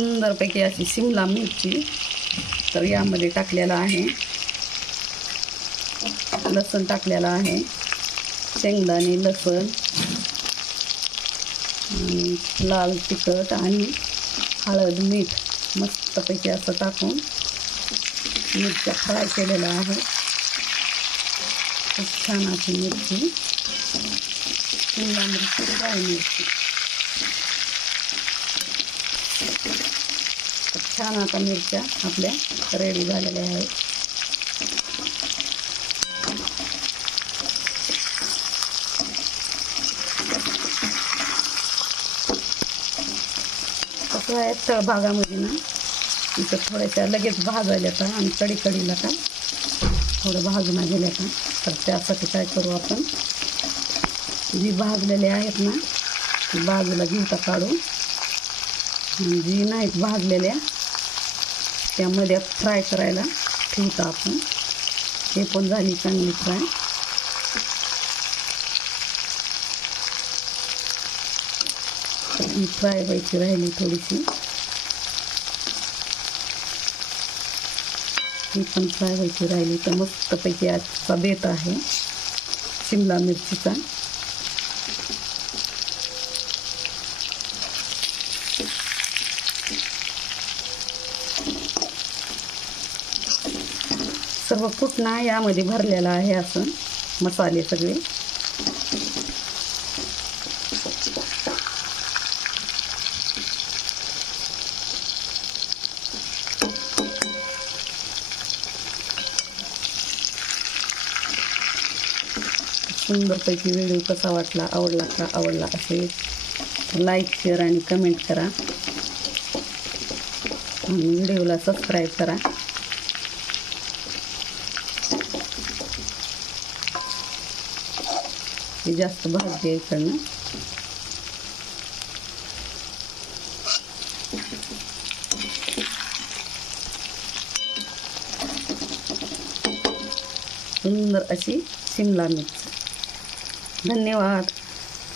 सुंदरपैकी अशी शिमला मिरची तर यामध्ये टाकलेला आहे, लसूण टाकलेला आहे, शेंगदाणे, लसूण, लाल तिखट आणि हळद, मीठ मस्तपैकी असं टाकून मिरच्या फ्राय केलेला आहे. खूप छान अशी मिरची, शिमला मिरची, फ्राय मिरची. छान आता मिरच्या आपल्या रेडी झालेल्या आहेत. कसं आहे तळभागामध्ये ना इथं थोड्याशा लगेच भाजायला का आणि कढीला का थोडं भाजून गेल्या का, तर त्यासाठी काय करू आपण, जी भाजलेले आहेत ना ती बाजूला घेऊता काढून, जी नाहीत भाजलेल्या त्यामध्ये फ्राय करायला ठेवता आपण. हे पण झाली चांगली फ्राय. ही फ्राय व्हायची राहिली थोडीशी, ही पण फ्राय व्हायची राहिली. तर मस्तपैकी आजचा बेत आहे शिमला मिरचीचा. सर्व कुटणा यामध्ये भरलेला आहे, असं मसाले सगळे. सुंदरपैकी व्हिडिओ कसा वाटला, आवडला असेल तर लाईक, शेअर आणि कमेंट करा आणि व्हिडिओला सबस्क्राईब करा. हे जास्त भाजते इकडनं. सुंदर अशी शिमला मिरची. धन्यवाद.